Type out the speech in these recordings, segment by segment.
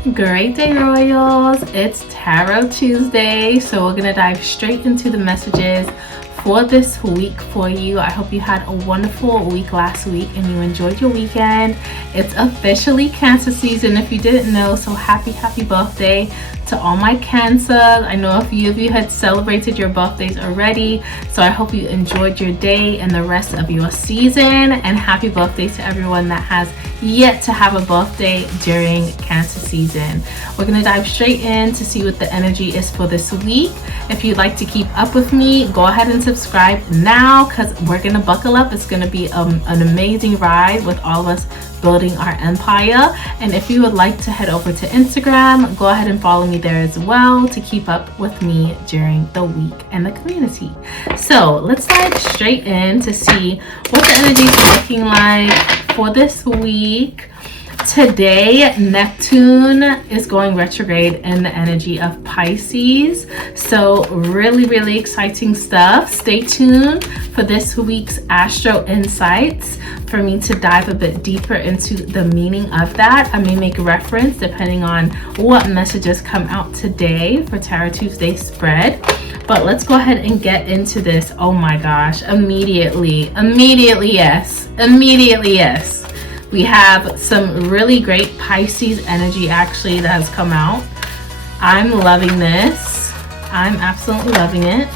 Great day, Royals. It's Tarot Tuesday, so we're gonna dive straight into the messages for this week for you. I hope you had a wonderful week last week and you enjoyed your weekend. It's officially Cancer season if you didn't know, so happy birthday to all my Cancer. I know a few of you had celebrated your birthdays already, so I hope you enjoyed your day and the rest of your season, and happy birthday to everyone that has yet to have a birthday during Cancer season. We're gonna dive straight in to see what the energy is for this week. If you'd like to keep up with me, go ahead and subscribe now because we're gonna buckle up. It's gonna be an amazing ride with all of us building our empire. And if you would like to head over to Instagram, go ahead and follow me there as well to keep up with me during the week and the community. So let's dive straight in to see what the energy is looking like for this week. Today, Neptune is going retrograde in the energy of Pisces. So really exciting stuff. Stay tuned for this week's Astro Insights for me to dive a bit deeper into the meaning of that. I may make reference depending on what messages come out today for Tarot Tuesday spread. But let's go ahead and get into this. Oh my gosh, immediately yes. We have some really great Pisces energy actually that has come out. I'm loving this. I'm absolutely loving it.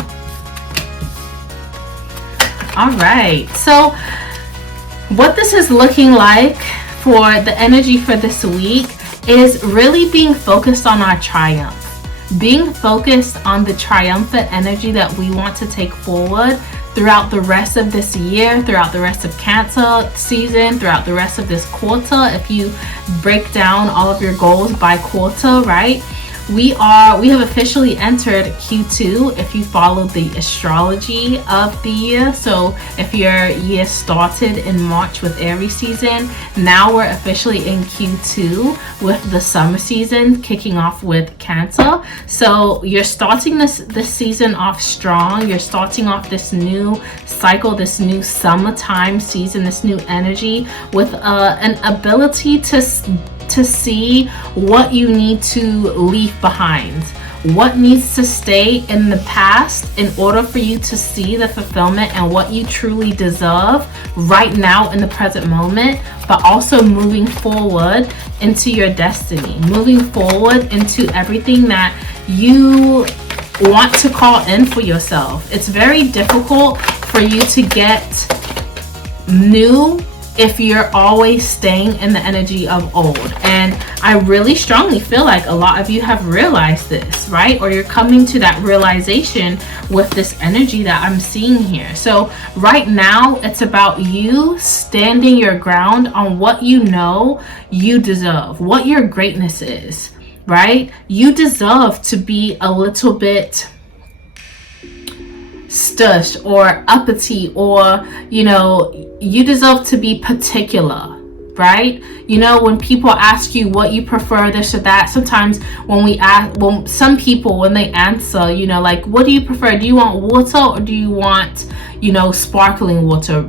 All right, so what this is looking like for the energy for this week is really being focused on our triumph. Being focused on the triumphant energy that we want to take forward throughout the rest of this year, throughout the rest of Cancer season, throughout the rest of this quarter. If you break down all of your goals by quarter, right? We have officially entered Q2 if you follow the astrology of the year. So if your year started in March with Aries season, now we're officially in Q2 with the summer season kicking off with Cancer. So you're starting this season off strong. You're starting off this new cycle, this new summertime season, this new energy with an ability to see what you need to leave behind, what needs to stay in the past in order for you to see the fulfillment and what you truly deserve right now in the present moment, but also moving forward into your destiny, moving forward into everything that you want to call in for yourself. It's very difficult for you to get new if you're always staying in the energy of old. And I really strongly feel like a lot of you have realized this, right? Or you're coming to that realization with this energy that I'm seeing here. So right now, it's about you standing your ground on what you know you deserve, what your greatness is, right? You deserve to be a little bit stush or uppity, or you deserve to be particular, right? When people ask you what you prefer, this or that, sometimes some people when they answer, like, what do you prefer? Do you want water or do you want sparkling water,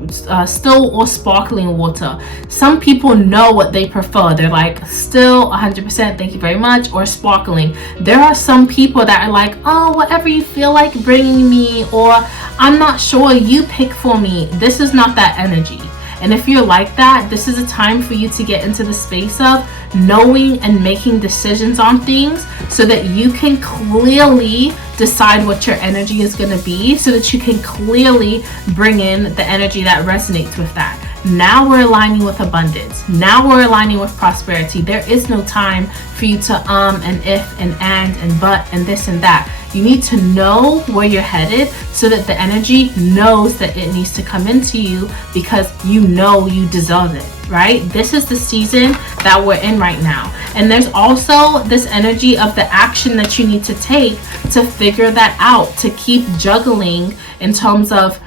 still or sparkling water? Some people know what they prefer. They're like, still 100%, thank you very much, or sparkling. There are some people that are like, oh, whatever you feel like bringing me, or I'm not sure, you pick for me. This is not that energy. And if you're like that, this is a time for you to get into the space of knowing and making decisions on things so that you can clearly decide what your energy is going to be, so that you can clearly bring in the energy that resonates with that. Now we're aligning with abundance. Now we're aligning with prosperity. There is no time for you to and if and but and this and that. You need to know where you're headed so that the energy knows that it needs to come into you because you know you deserve it, right? This is the season that we're in right now. And there's also this energy of the action that you need to take to figure that out, to keep juggling in terms of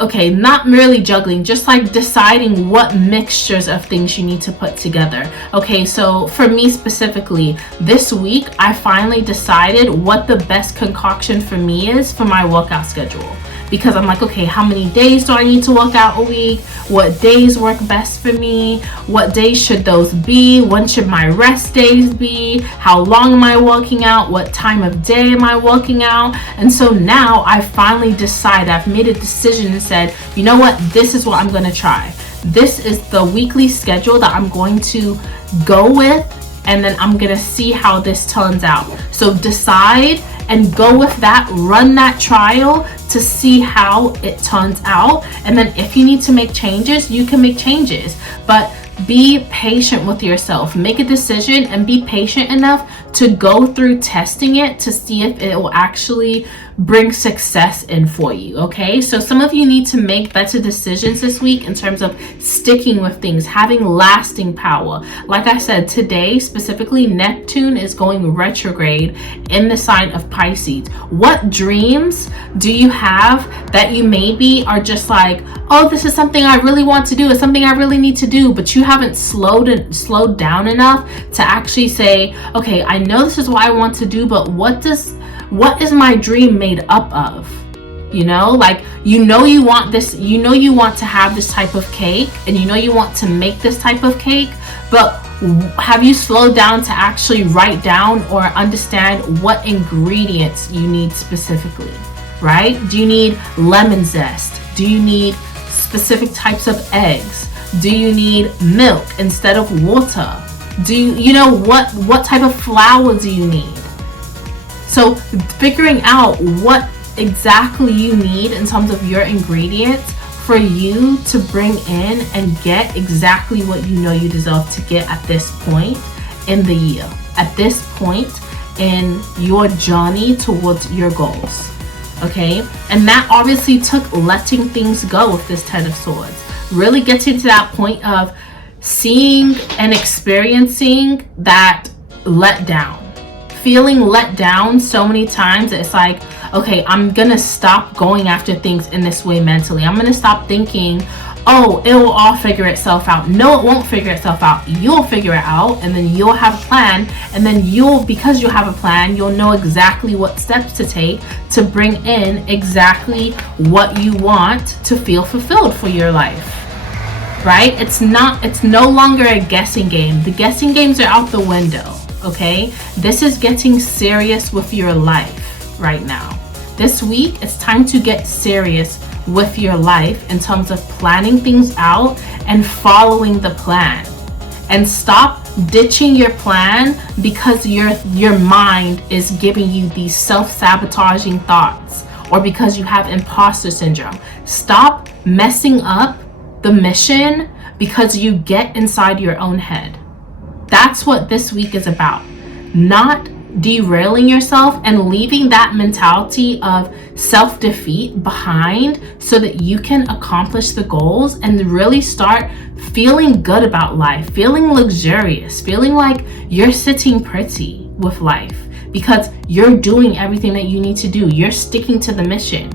okay, not merely juggling, just like deciding what mixtures of things you need to put together. Okay, so for me specifically, this week, I finally decided what the best concoction for me is for my workout schedule. because I'm like, okay, how many days do I need to work out a week? What days work best for me? What days should those be? When should my rest days be? How long am I working out? What time of day am I working out? And so now I finally decided, I've made a decision and said, you know what, this is what I'm going to try. This is the weekly schedule that I'm going to go with, and then I'm going to see how this turns out. So decide and go with that, run that trial to see how it turns out. And then if you need to make changes, you can make changes. But be patient with yourself. Make a decision and be patient enough to go through testing it to see if it will actually bring success in for you. Okay, so some of you need to make better decisions this week in terms of sticking with things, having lasting power. Like I said, today specifically, Neptune is going retrograde in the sign of Pisces. What dreams do you have that you maybe are just like, oh, this is something I really want to do, it's something I really need to do, but you haven't slowed down enough to actually say, okay, I know this is what I want to do, but what is my dream made up of? You know, like, you want this, you want to have this type of cake, and you want to make this type of cake, but have you slowed down to actually write down or understand what ingredients you need specifically, right? Do you need lemon zest? Do you need specific types of eggs? Do you need milk instead of water? Do you know what type of flour do you need? So figuring out what exactly you need in terms of your ingredients for you to bring in and get exactly what you deserve to get at this point in the year, at this point in your journey towards your goals. Okay, and that obviously took letting things go with this Ten of Swords, really getting to that point of seeing and experiencing that letdown, feeling let down so many times. It's like, okay, I'm gonna stop going after things in this way mentally. I'm gonna stop thinking, oh, it will all figure itself out. No, it won't figure itself out. You'll figure it out, and then you'll have a plan, and then because you have a plan, you'll know exactly what steps to take to bring in exactly what you want to feel fulfilled for your life. Right? It's no longer a guessing game. The guessing games are out the window. Okay? This is getting serious with your life right now. This week, it's time to get serious with your life in terms of planning things out and following the plan. And stop ditching your plan because your mind is giving you these self-sabotaging thoughts, or because you have imposter syndrome. Stop messing up the mission because you get inside your own head. That's what this week is about. Not derailing yourself and leaving that mentality of self-defeat behind so that you can accomplish the goals and really start feeling good about life, feeling luxurious, feeling like you're sitting pretty with life because you're doing everything that you need to do. You're sticking to the mission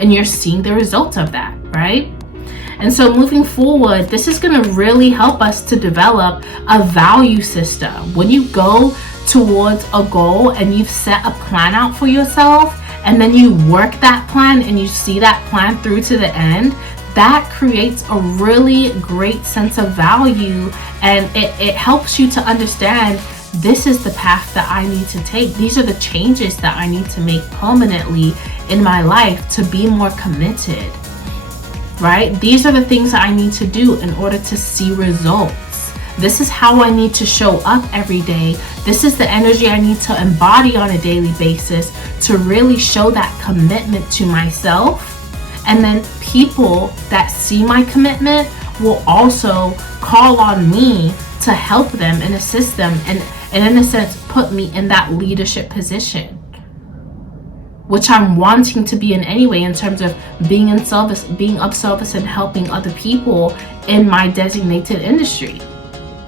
and you're seeing the results of that, right? And so moving forward, this is going to really help us to develop a value system. When you go towards a goal and you've set a plan out for yourself, and then you work that plan and you see that plan through to the end, that creates a really great sense of value, and it helps you to understand, this is the path that I need to take. These are the changes that I need to make permanently in my life to be more committed. Right? These are the things that I need to do in order to see results. This is how I need to show up every day. This is the energy I need to embody on a daily basis to really show that commitment to myself. And then people that see my commitment will also call on me to help them and assist them, and in a sense put me in that leadership position, which I'm wanting to be in anyway, in terms of being of service and helping other people in my designated industry.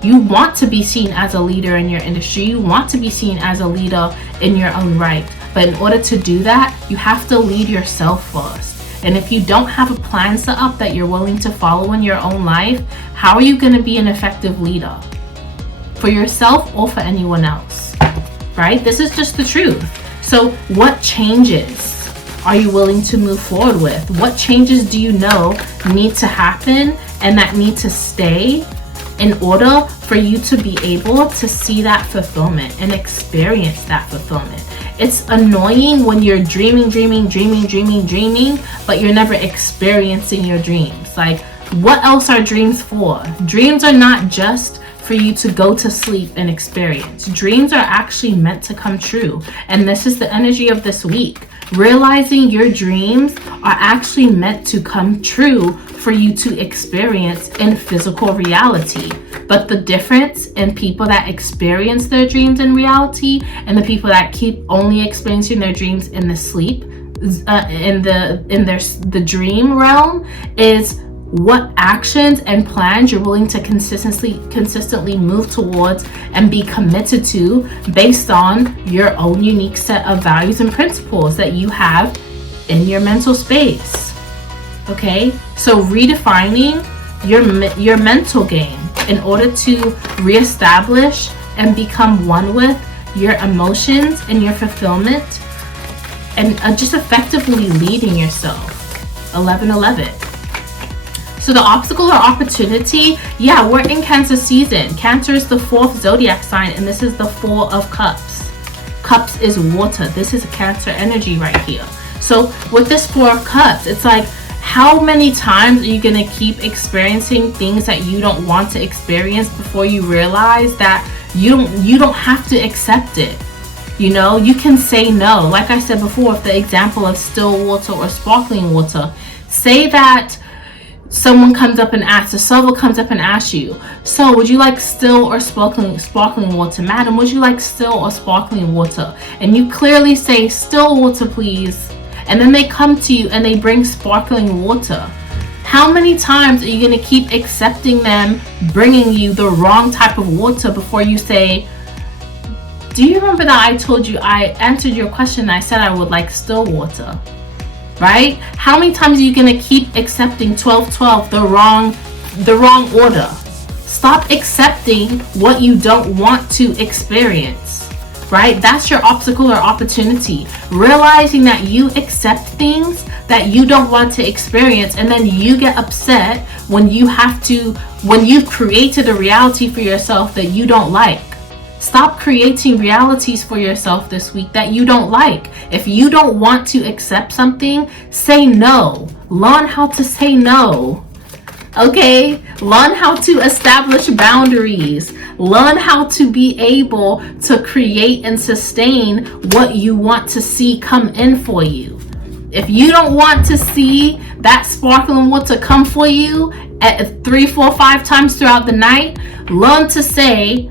You want to be seen as a leader in your industry. You want to be seen as a leader in your own right. But in order to do that, you have to lead yourself first. And if you don't have a plan set up that you're willing to follow in your own life, how are you going to be an effective leader for yourself or for anyone else? Right? This is just the truth. So what changes are you willing to move forward with? What changes do you know need to happen and that need to stay in order for you to be able to see that fulfillment and experience that fulfillment? It's annoying when you're dreaming, but you're never experiencing your dreams. Like, what else are dreams for? Dreams are not just for you to go to sleep and experience. Dreams are actually meant to come true. And this is the energy of this week. Realizing your dreams are actually meant to come true for you to experience in physical reality. But the difference in people that experience their dreams in reality and the people that keep only experiencing their dreams in the sleep, in the dream realm, is what actions and plans you're willing to consistently move towards and be committed to based on your own unique set of values and principles that you have in your mental space. Okay, so redefining your mental game in order to reestablish and become one with your emotions and your fulfillment, and just effectively leading yourself. 11:11. So the obstacle or opportunity, yeah, we're in Cancer season. Cancer is the 4th zodiac sign, and this is the 4 of Cups. Cups is water. This is Cancer energy right here. So with this 4 of Cups, it's like, how many times are you going to keep experiencing things that you don't want to experience before you realize that you don't have to accept it? You know, you can say no. Like I said before, with the example of still water or sparkling water, say that someone comes up and asks, a server comes up and asks you, so would you like still or sparkling water? Madam, would you like still or sparkling water? And you clearly say, still water, please. And then they come to you and they bring sparkling water. How many times are you going to keep accepting them bringing you the wrong type of water before you say, do you remember that I told you, I answered your question, I said I would like still water? Right? How many times are you going to keep accepting 12-12, the wrong order? Stop accepting what you don't want to experience. Right? That's your obstacle or opportunity. Realizing that you accept things that you don't want to experience, and then you get upset when you've created a reality for yourself that you don't like. Stop creating realities for yourself this week that you don't like. If you don't want to accept something, say no. Learn how to say no. Okay? Learn how to establish boundaries. Learn how to be able to create and sustain what you want to see come in for you. If you don't want to see that sparkling water come for you at 3, 4, 5 times throughout the night, learn to say,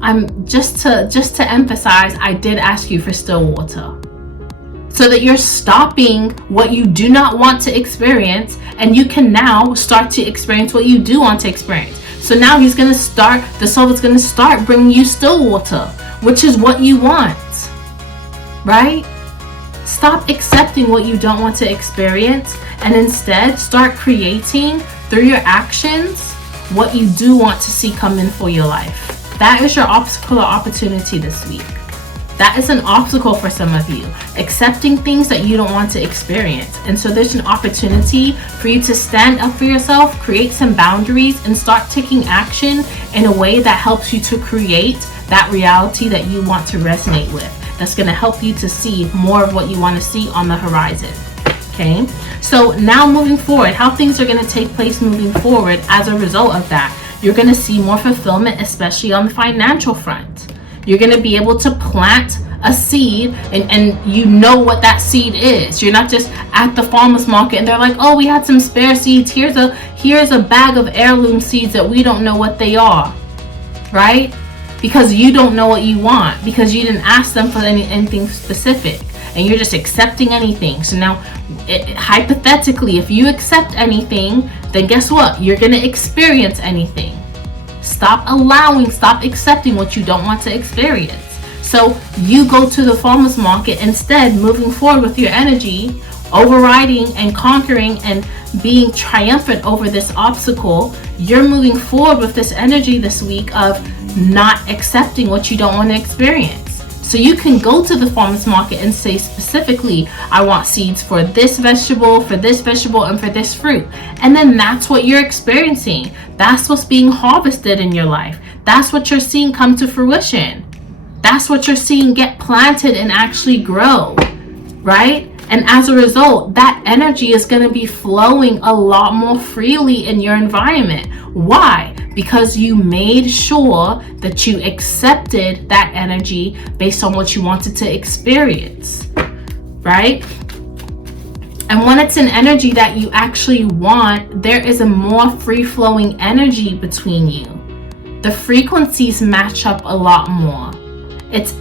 I'm just to emphasize, I did ask you for still water. So that you're stopping what you do not want to experience, and you can now start to experience what you do want to experience. So now the soul is going to start bringing you still water, which is what you want, right? Stop accepting what you don't want to experience, and instead start creating through your actions what you do want to see come in for your life. That is your obstacle or opportunity this week. That is an obstacle for some of you, accepting things that you don't want to experience. And so there's an opportunity for you to stand up for yourself, create some boundaries, and start taking action in a way that helps you to create that reality that you want to resonate with. That's going to help you to see more of what you want to see on the horizon. Okay? So now moving forward, how things are going to take place moving forward as a result of that. You're going to see more fulfillment, especially on the financial front. You're going to be able to plant a seed and you know what that seed is. You're not just at the farmer's market and they're like, oh, we had some spare seeds. Here's a bag of heirloom seeds that we don't know what they are. Right? Because you don't know what you want. Because you didn't ask them for anything specific. And you're just accepting anything. So now, hypothetically, if you accept anything, then guess what? You're going to experience anything. Stop accepting what you don't want to experience. So you go to the farmer's market instead, moving forward with your energy, overriding and conquering and being triumphant over this obstacle. You're moving forward with this energy this week of not accepting what you don't want to experience. So you can go to the farmer's market and say specifically, I want seeds for this vegetable, and for this fruit. And then that's what you're experiencing. That's what's being harvested in your life. That's what you're seeing come to fruition. That's what you're seeing get planted and actually grow, right? And as a result, that energy is going to be flowing a lot more freely in your environment. Why? Because you made sure that you accepted that energy based on what you wanted to experience, right? And when it's an energy that you actually want, there is a more free-flowing energy between you. The frequencies match up a lot more. It's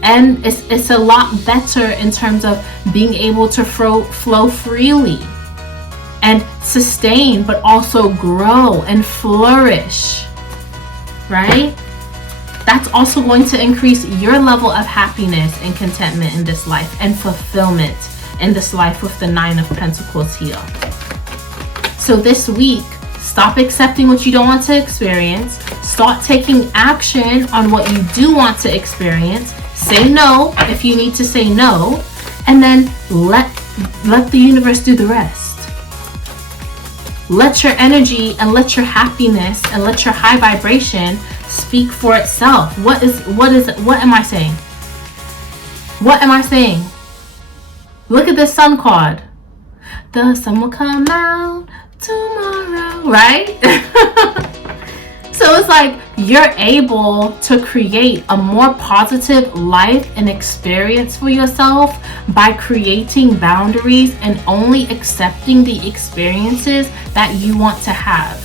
a lot better in terms of being able to flow freely and sustain, but also grow and flourish, right? That's also going to increase your level of happiness and contentment in this life and fulfillment in this life with the 9 of Pentacles here. So this week, stop accepting what you don't want to experience. Start taking action on what you do want to experience. Say no if you need to say no, and then let the universe do the rest. Let your energy and let your happiness and let your high vibration speak for itself. What am I saying? What am I saying? Look at this sun card. The sun will come out tomorrow, right? So it's like you're able to create a more positive life and experience for yourself by creating boundaries and only accepting the experiences that you want to have.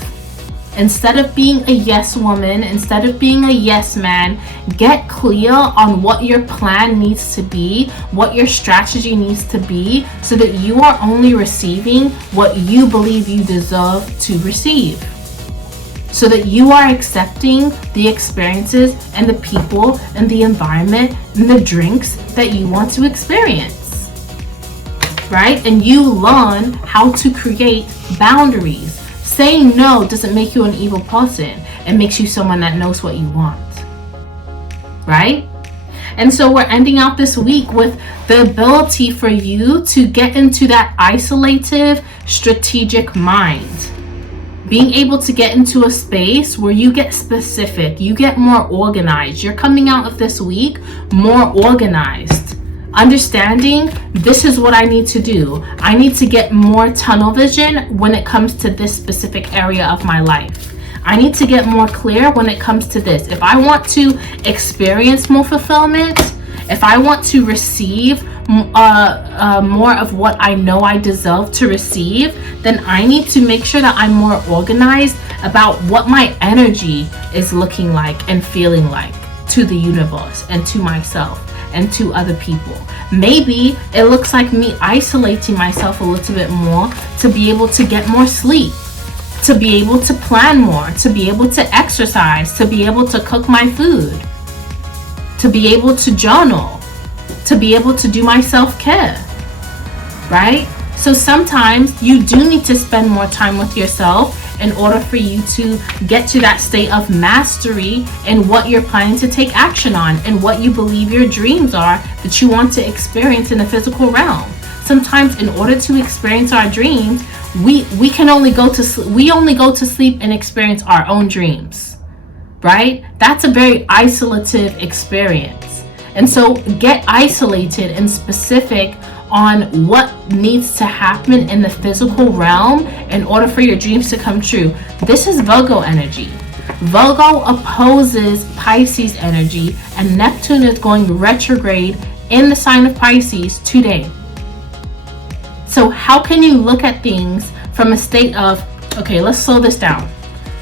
Instead of being a yes woman, instead of being a yes man, get clear on what your plan needs to be, what your strategy needs to be, so that you are only receiving what you believe you deserve to receive. So that you are accepting the experiences and the people and the environment and the drinks that you want to experience, right? And you learn how to create boundaries. Saying no doesn't make you an evil person. It makes you someone that knows what you want, right? And so we're ending out this week with the ability for you to get into that isolative, strategic mind. Being able to get into a space where you get specific, you get more organized. You're coming out of this week more organized. Understanding, this is what I need to do. I need to get more tunnel vision when it comes to this specific area of my life. I need to get more clear when it comes to this. If I want to experience more fulfillment, if I want to receive more of what I know I deserve to receive, then I need to make sure that I'm more organized about what my energy is looking like and feeling like to the universe and to myself and to other people. Maybe it looks like me isolating myself a little bit more to be able to get more sleep, to be able to plan more, to be able to exercise, to be able to cook my food, to be able to journal, to be able to do my self-care, right? So sometimes you do need to spend more time with yourself in order for you to get to that state of mastery in what you're planning to take action on and what you believe your dreams are that you want to experience in the physical realm. Sometimes in order to experience our dreams, we only go to sleep and experience our own dreams, right? That's a very isolative experience. And so get isolated and specific on what needs to happen in the physical realm in order for your dreams to come true. This is Virgo energy. Virgo opposes Pisces energy, and Neptune is going retrograde in the sign of Pisces today. So how can you look at things from a state of, okay, let's slow this down.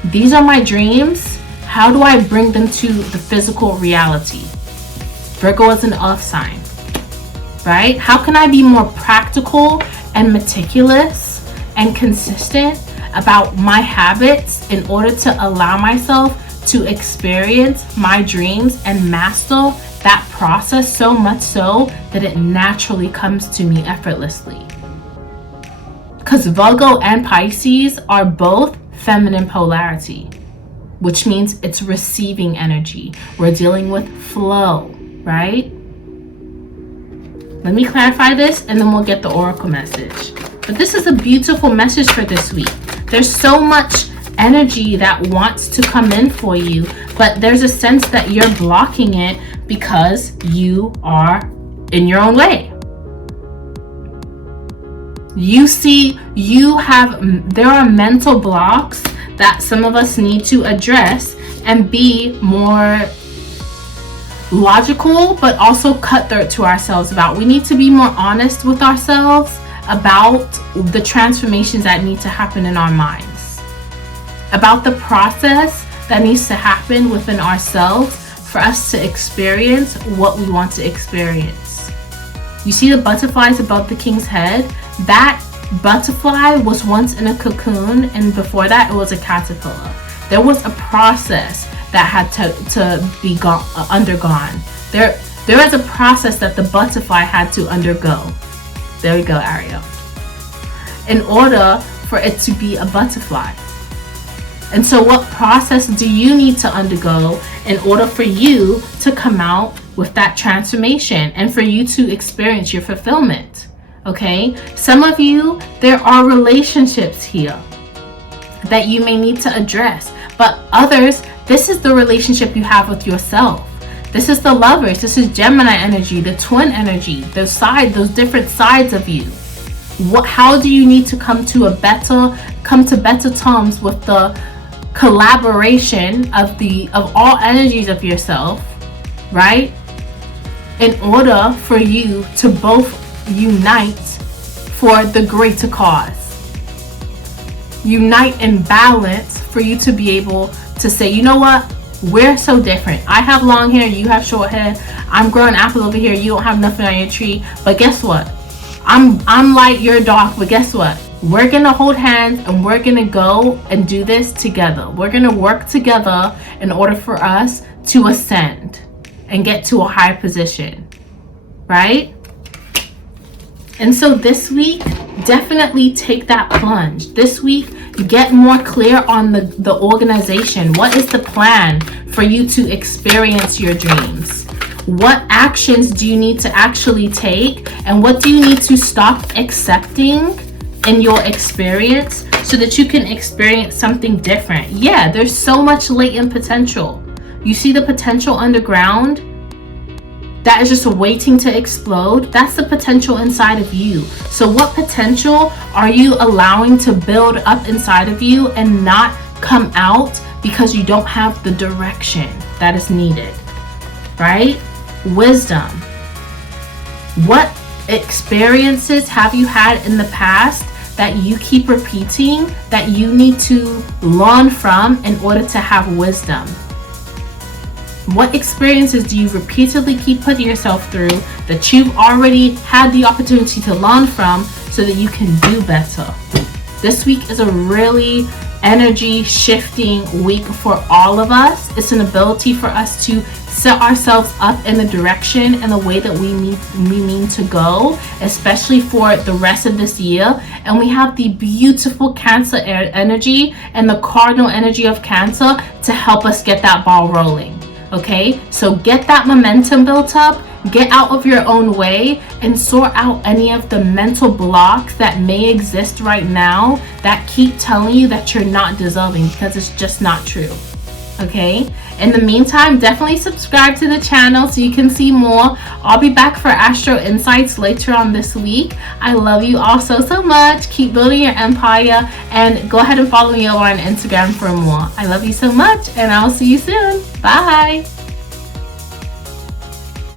These are my dreams. How do I bring them to the physical reality? Virgo is an earth sign, right? How can I be more practical and meticulous and consistent about my habits in order to allow myself to experience my dreams and master that process so much so that it naturally comes to me effortlessly? Because Virgo and Pisces are both feminine polarity, which means it's receiving energy. We're dealing with flow, right? Let me clarify this and then we'll get the oracle message. But this is a beautiful message for this week. There's so much energy that wants to come in for you, but there's a sense that you're blocking it because you are in your own way. You see, there are mental blocks that some of us need to address and be more logical, but also cutthroat to ourselves about. We need to be more honest with ourselves about the transformations that need to happen in our minds, about the process that needs to happen within ourselves for us to experience what we want to experience. You see the butterflies above the king's head? That butterfly was once in a cocoon, and before that it was a caterpillar. There was a process that had to be undergone. There is a process that the butterfly had to undergo. There we go, Ariel. In order for it to be a butterfly. And so what process do you need to undergo in order for you to come out with that transformation and for you to experience your fulfillment? Okay? Some of you, there are relationships here that you may need to address. But others, this is the relationship you have with yourself. This is the lovers. This is Gemini energy, the twin energy, those different sides of you. How do you need to come to better terms with the collaboration of all energies of yourself, right? In order for you to both unite for the greater cause. Unite in balance for you to be able to say, you know what? We're so different. I have long hair, you have short hair. I'm growing apples over here, you don't have nothing on your tree. But guess what? I'm light, you're dark, but guess what? We're gonna hold hands and we're gonna go and do this together. We're gonna work together in order for us to ascend and get to a higher position, right? And so this week, definitely take that plunge. This week, get more clear on the organization. What is the plan for you to experience your dreams? What actions do you need to actually take? And what do you need to stop accepting in your experience so that you can experience something different? Yeah, there's so much latent potential. You see the potential underground that is just waiting to explode? That's the potential inside of you. So what potential are you allowing to build up inside of you and not come out because you don't have the direction that is needed, right? Wisdom. What experiences have you had in the past that you keep repeating that you need to learn from in order to have wisdom? What experiences do you repeatedly keep putting yourself through that you've already had the opportunity to learn from so that you can do better? This week is a really energy shifting week for all of us. It's an ability for us to set ourselves up in the direction and the way that we mean to go, especially for the rest of this year. And we have the beautiful Cancer energy and the cardinal energy of Cancer to help us get that ball rolling. Okay, so get that momentum built up, get out of your own way, and sort out any of the mental blocks that may exist right now that keep telling you that you're not deserving, because it's just not true. Okay, in the meantime, definitely subscribe to the channel so you can see more. I'll be back for Astro Insights later on this week. I love you all so much. Keep building your empire, and go ahead and follow me over on Instagram for more. I love you so much, and I'll see you soon. Bye.